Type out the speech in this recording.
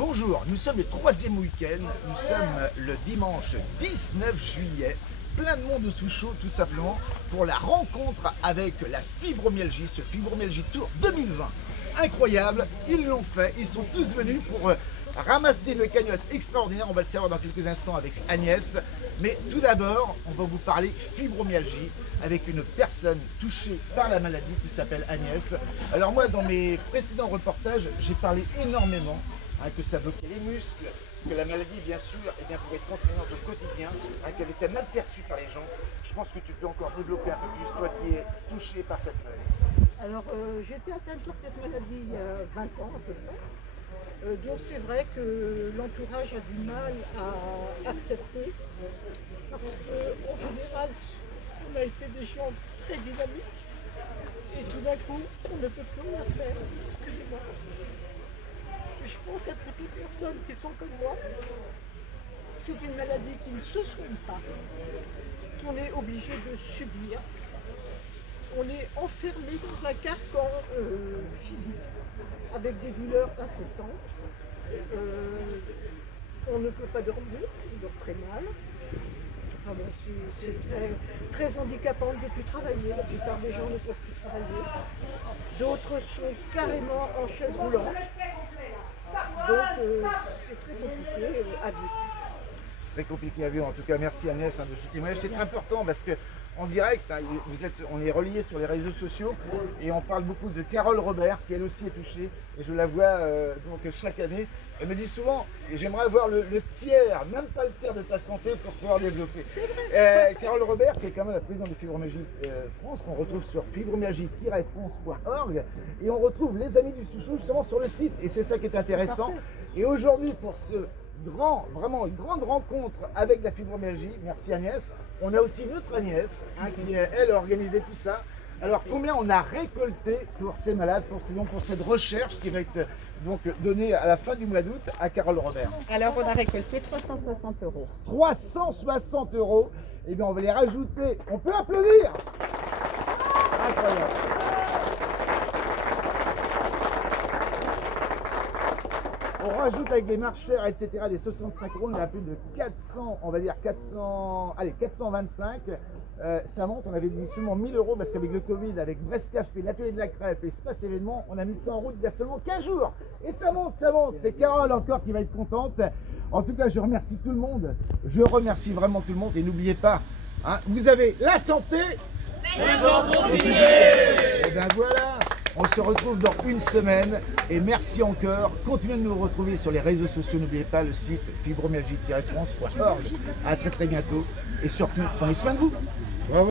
Bonjour, nous sommes le 3e week-end, nous sommes le dimanche 19 juillet, plein de monde au Souchot tout simplement pour la rencontre avec la fibromyalgie, ce Fibromyalgie Tour 2020. Incroyable, ils l'ont fait, ils sont tous venus pour ramasser une cagnotte extraordinaire, on va le savoir dans quelques instants avec Agnès. Mais tout d'abord, on va vous parler fibromyalgie avec une personne touchée par la maladie qui s'appelle Agnès. Alors moi, dans mes précédents reportages, j'ai parlé énormément que ça bloquait les muscles, que la maladie, bien sûr, pouvait être contraignante au quotidien, qu'elle était mal perçue par les gens. Je pense que tu peux encore développer un peu plus, toi qui es touché par cette maladie. Alors, j'ai été atteinte par cette maladie il y a 20 ans à peu près. Donc c'est vrai que l'entourage a du mal à accepter parce qu'en général, on a été des gens très dynamiques et tout d'un coup, on ne peut plus rien faire. Excusez-moi. Je pense à toutes les personnes qui sont comme moi. C'est une maladie qui ne se soigne pas, qu'on est obligé de subir. On est enfermé dans un carcan physique, avec des douleurs incessantes. On ne peut pas dormir, on dort très mal. Enfin bon, c'est très handicapant, on ne peut plus travailler, la plupart des gens ne peuvent plus travailler. D'autres sont carrément en chaise roulante. Donc c'est très compliqué à vivre. Très compliqué à vivre, en tout cas merci Agnès de ce témoignage, c'est très important parce que en direct, on est reliés sur les réseaux sociaux et on parle beaucoup de Carole Robert qui elle aussi est touchée et je la vois donc chaque année. Elle me dit souvent, et j'aimerais avoir le tiers, même pas le tiers de ta santé pour pouvoir développer. Carole Robert qui est quand même la présidente de Fibromyalgie France, qu'on retrouve sur fibromyalgie-france.org et on retrouve les amis du Souchot justement sur le site et c'est ça qui est intéressant. Et aujourd'hui pour ce vraiment une grande rencontre avec la fibromyalgie, merci Agnès. On a aussi notre Agnès qui elle a organisé tout ça. Alors combien on a récolté pour ces malades, pour cette recherche qui va être donc donnée à la fin du mois d'août à Carole Robert? Alors on a récolté 360 €. 360 €, et bien on va les rajouter. On peut applaudir. Incroyable. On rajoute avec des marcheurs, etc., des 65 €, on est à plus de 400, on va dire 400, allez, 425. Ça monte, on avait dit seulement 1000 € parce qu'avec le Covid, avec Brest Café, l'atelier de la crêpe, l'espace événement, on a mis ça en route il y a seulement 15 jours. Et ça monte, ça monte. C'est Carole encore qui va être contente. En tout cas, je remercie tout le monde. Je remercie vraiment tout le monde. Et n'oubliez pas, vous avez la santé. Et ben voilà. On se retrouve dans une semaine et merci encore. Continuez de nous retrouver sur les réseaux sociaux. N'oubliez pas le site fibromyalgie-france.org. À très bientôt et surtout, prenez soin de vous. Bravo.